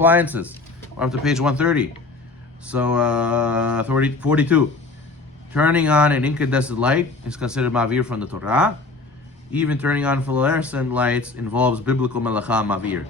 appliances. We're up to page 130. So 42. Turning on an incandescent light is considered mavir from the Torah. Even turning on fluorescent lights involves biblical melacha mavir.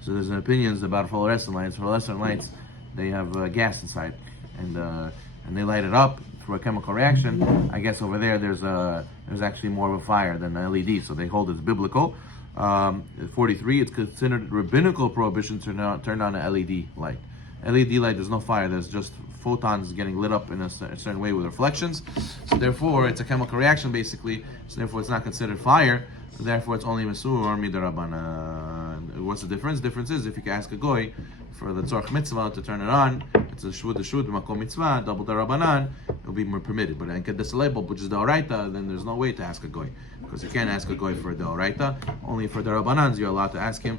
So there's opinions about fluorescent lights. Fluorescent lights, they have gas inside, and they light it up through a chemical reaction. I guess over there's actually more of a fire than the LED, so they hold it's biblical. 43. It's considered rabbinical prohibition to turn on an LED light. LED light, there's no fire. There's just photons getting lit up in a certain way with reflections. So therefore, it's a chemical reaction basically. So therefore, it's not considered fire. So therefore, it's only mesur or midarabanan. What's the difference? The difference is if you can ask a goy for the tzorch mitzvah to turn it on, it's a shvud makom mitzvah, double darabanan, it'll be more permitted. But in kedus bulb, which is the oraita, then there's no way to ask a goy, because you can't ask a goy for the oraita. Only for the darabanans you're allowed to ask him.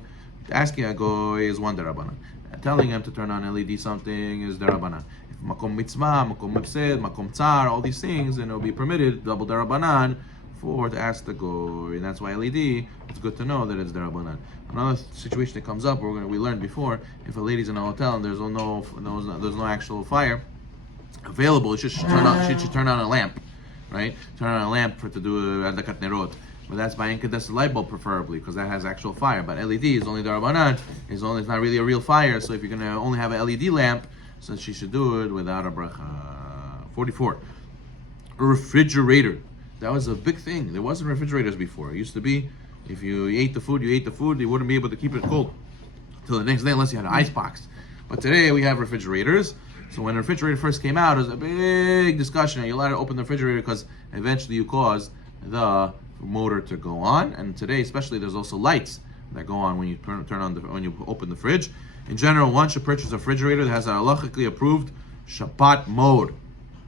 Asking a goy is one darabanan. Telling him to turn on LED something is darabanan. If makom mitzvah, makom mepsed, makom tsar, all these things, then it'll be permitted, double darabanan, for to ask the goy. And that's why LED, it's good to know that it's darabanan. Another situation that comes up, we learned before, if a lady's in a hotel and there's no actual fire available, she should turn on a lamp, right? Turn on a lamp to do adlakat nerot. But that's by incandescent light bulb preferably, because that has actual fire. But LED is only darabanan, it's not really a real fire. So if you're gonna only have an LED lamp, so she should do it without a bracha. 44. A refrigerator. That was a big thing. There wasn't refrigerators before. It used to be, if you ate the food, you wouldn't be able to keep it cold till the next day unless you had an ice box. But today we have refrigerators. So when the refrigerator first came out, it was a big discussion. Are you allowed to open the refrigerator? Because eventually you cause the motor to go on. And today, especially, there's also lights that go on when you when you open the fridge. In general, one should purchase a refrigerator that has a halachically approved Shabbat mode.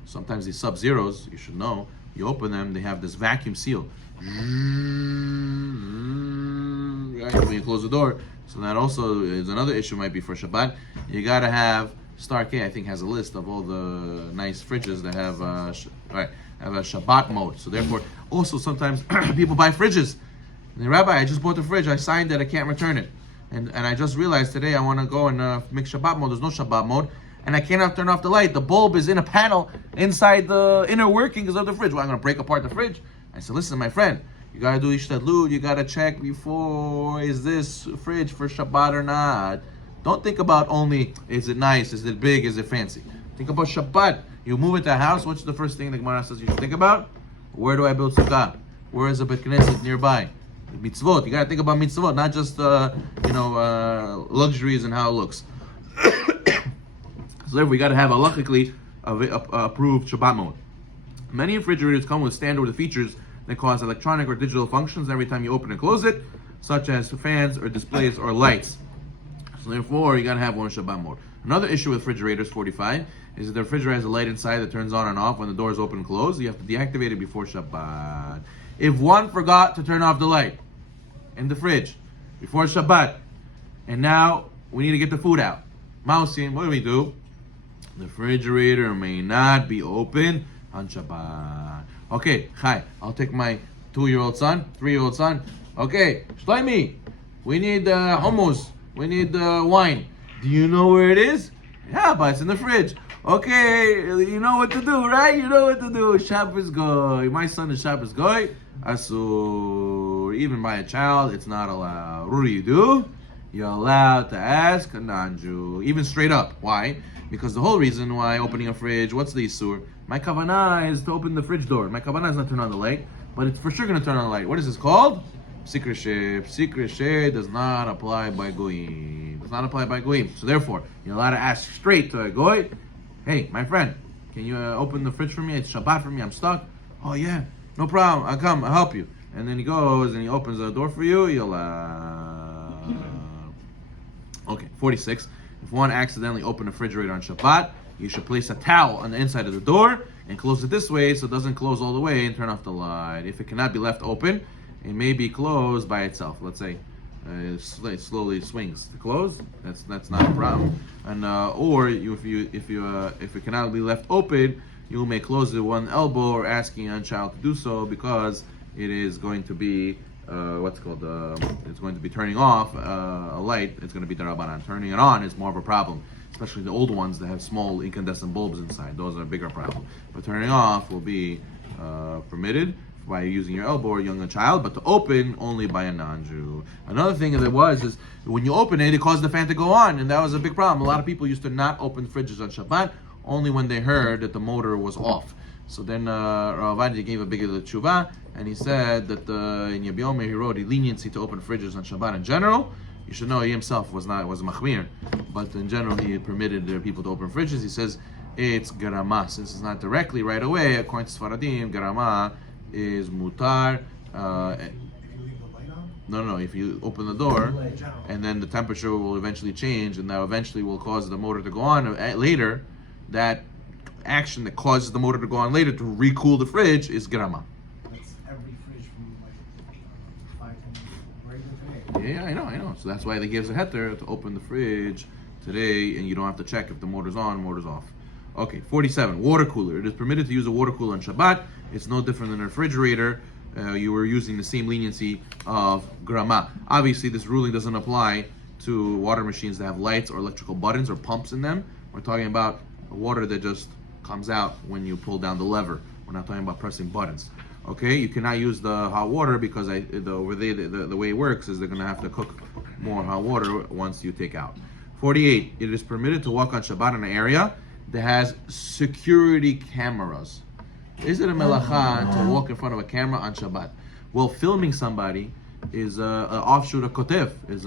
Sometimes these Sub-Zeros, you should know, you open them, they have this vacuum seal. Right, when you close the door. So that also is another issue, might be for Shabbat. You gotta have, Star K I think has a list of all the nice fridges that have a Shabbat mode. So therefore, also sometimes people buy fridges. And the rabbi, I just bought the fridge, I signed that I can't return it. And I just realized today I want to go and make Shabbat mode. There's no Shabbat mode. And I cannot turn off the light. The bulb is in a panel inside the inner workings of the fridge. Well, I'm going to break apart the fridge. I said, listen, my friend, you got to do ishtadlut. You got to check before, is this fridge for Shabbat or not? Don't think about only, is it nice, is it big, is it fancy? Think about Shabbat. You move into a house, what's the first thing the Gemara says you should think about? Where do I build sukkah? Where is a Bet Knesset nearby? Mitzvot. You got to think about mitzvot, not just luxuries and how it looks. So therefore, we got to have halachically approved Shabbat mode. Many refrigerators come with standard features that cause electronic or digital functions every time you open and close it, such as fans or displays or lights. So therefore, you got to have one Shabbat mode. Another issue with refrigerators, 45, is that the refrigerator has a light inside that turns on and off when the door is open and closed. You have to deactivate it before Shabbat. If one forgot to turn off the light in the fridge before Shabbat, and now we need to get the food out, Mausim, what do? The refrigerator may not be open on Shabbat. Okay, Chai, I'll take my 2-year-old son, 3-year-old son. Okay, Shloimi, we need hummus. We need wine. Do you know where it is? Yeah, but it's in the fridge. Okay, you know what to do, right? You know what to do. Shabbos goy. My son is Shabbos goy. Asur. Even by a child, it's not allowed. What do? You're allowed to ask a non-Jew, even straight up. Why? Because the whole reason why opening a fridge, what's the Isur? My kavanah is to open the fridge door. My kavanah is not to turn on the light, but it's for sure going to turn on the light. What is this called? Secret ship. Secret ship does not apply by goyim. Does not apply by goyim. So therefore, you're allowed to ask straight to a goy, hey, my friend, can you open the fridge for me? It's Shabbat for me, I'm stuck. Oh yeah, no problem, I'll come, I'll help you. And then he goes and he opens the door for you, you'll Okay, 46. If one accidentally opened a refrigerator on Shabbat, you should place a towel on the inside of the door and close it this way so it doesn't close all the way and turn off the light. If it cannot be left open, it may be closed by itself. Let's say it slowly swings to close. That's not a problem. And or if it cannot be left open, you may close it with one elbow or asking a child to do so because it is going to be what's called, it's going to be turning off a light, it's going to be darabanan. Turning it on is more of a problem, especially the old ones that have small incandescent bulbs inside. Those are a bigger problem. But turning off will be permitted by using your elbow or young child, but to open only by a non-Jew. Another thing that was is when you open it, it caused the fan to go on, and that was a big problem. A lot of people used to not open fridges on Shabbat only when they heard that the motor was off. So then Rav Ovadia gave a big tshuva, and he said that in Yomi he wrote a leniency to open fridges on Shabbat in general. You should know he himself was machmir, but in general he permitted people to open fridges. He says it's garama, since it's not directly right away. According to Sfaradim, garama is mutar. No. If you open the door, and then the temperature will eventually change, and that eventually will cause the motor to go on later. That action that causes the motor to go on later to recool the fridge is garama. That's every fridge from like 5-10 years. Yeah, I know. So that's why they give us a heter to open the fridge today, and you don't have to check if the motor's on, motor's off. Okay, 47. Water cooler. It is permitted to use a water cooler on Shabbat. It's no different than a refrigerator. You were using the same leniency of grama. Obviously, this ruling doesn't apply to water machines that have lights or electrical buttons or pumps in them. We're talking about water that just comes out when you pull down the lever. We're not talking about pressing buttons. Okay, you cannot use the hot water because over there the way it works is they're going to have to cook more hot water once you take out. 48. It is permitted to walk on Shabbat in an area that has security cameras. Is it a melacha to walk in front of a camera on Shabbat? Well, filming somebody is an offshoot of kotev. Is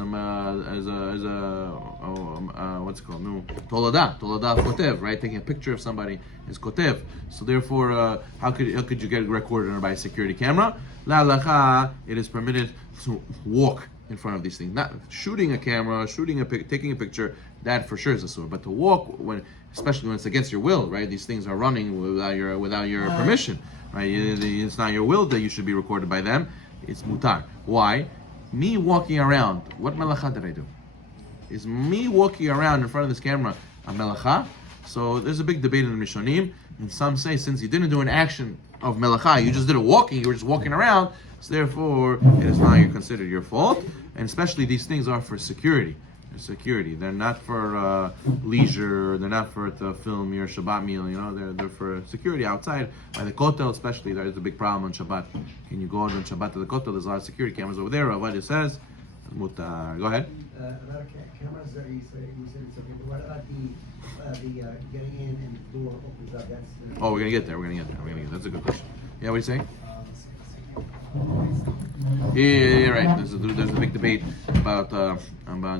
what's it called? No, tolada kotev, right? Taking a picture of somebody is kotev. So therefore, how could you get recorded by a security camera? La halacha, it is permitted to walk in front of these things. Not shooting a camera, taking a picture. That for sure is a surah. But to walk especially when it's against your will, right? These things are running without your permission, right? It's not your will that you should be recorded by them. It's mutar. Why? Me walking around, what melacha did I do? Is me walking around in front of this camera a melacha? So there's a big debate in the Mishonim, and some say since you didn't do an action of melacha, you just did a walking, you were just walking around, so therefore it is not considered your fault, and especially these things are for security. They're not for leisure. They're not for to film your Shabbat meal. They're for security outside. By the kotel, especially, there is a big problem on Shabbat. Can you go out on Shabbat to the kotel? There's a lot of security cameras over there. Rav Ovadia says, mutar. Go ahead. About cameras that you said it's okay. What about the getting in and the door opens up? Oh, we're gonna get there. That's a good question. Yeah, what are you saying? Yeah, right. There's a big debate about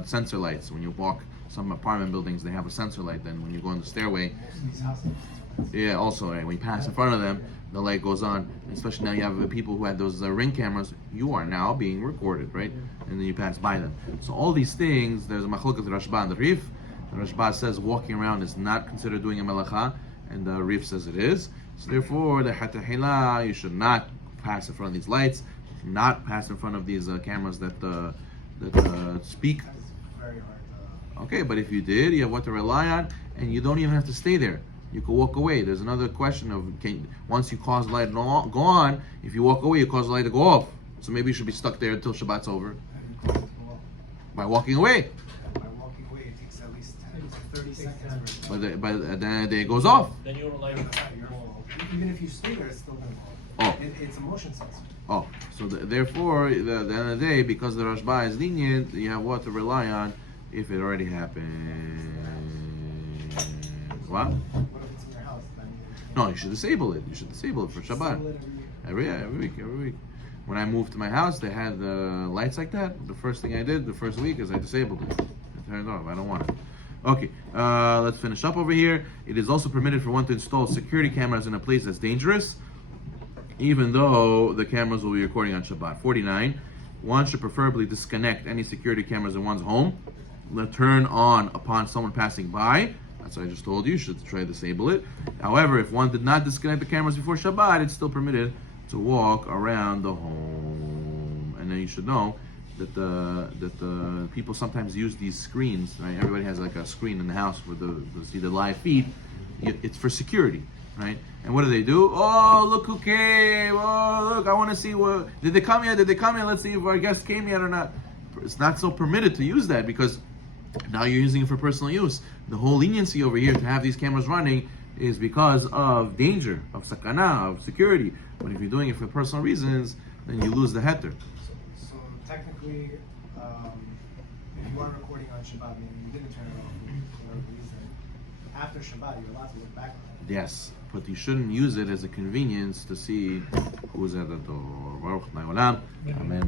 sensor lights. When you walk some apartment buildings, they have a sensor light. Then when you go on the stairway, yeah, also right, when you pass in front of them, the light goes on. Especially now you have people who have those ring cameras. You are now being recorded, right? And then you pass by them. So all these things, there's a machlokas Rashba and the Rif. The Rashba says walking around is not considered doing a melacha, and the Rif says it is. So therefore, the hatahila, you should not pass in front of these lights, not pass in front of these cameras that speak. Okay, but if you did, you have what to rely on, and you don't even have to stay there. You can walk away. There's another question of once you cause the light to go on, if you walk away, you cause the light to go off. So maybe you should be stuck there until Shabbat's over. By walking away. By walking away, it takes at least 10 to 30 seconds. But then it goes off. Then you don't like Even if you stay there, it's still going to It's a motion sensor. Oh, so therefore, at the end of the day, because the Rashba is lenient, you have what to rely on if it already happened. What? What if it's in your house? No, you should disable it. You should disable it for Shabbat. Every week. When I moved to my house, they had lights like that. The first thing I did the first week is I disabled it. I turned it off. I don't want it. Okay, let's finish up over here. It is also permitted for one to install security cameras in a place that's dangerous, even though the cameras will be recording on Shabbat. 49. One should preferably disconnect any security cameras in one's home. Let turn on upon someone passing by. That's what I just told you. You should try to disable it. However, if one did not disconnect the cameras before Shabbat, it's still permitted to walk around the home. And then you should know that the people sometimes use these screens. Right? Everybody has like a screen in the house with to see the live feed. It's for security. right? And what do? Oh, look who came! Oh, look, I want to see what did they come yet? Did they come yet? Let's see if our guest came yet or not. It's not so permitted to use that because now you're using it for personal use. The whole leniency over here to have these cameras running is because of danger, of sakana, of security. But if you're doing it for personal reasons, then you lose the heter. So technically, if you are recording on Shabbat, meaning you didn't turn it off for whatever reason, after Shabbat, you're allowed to look back on it. Yes, but you shouldn't use it as a convenience to see who's at the door. Baruch Amen.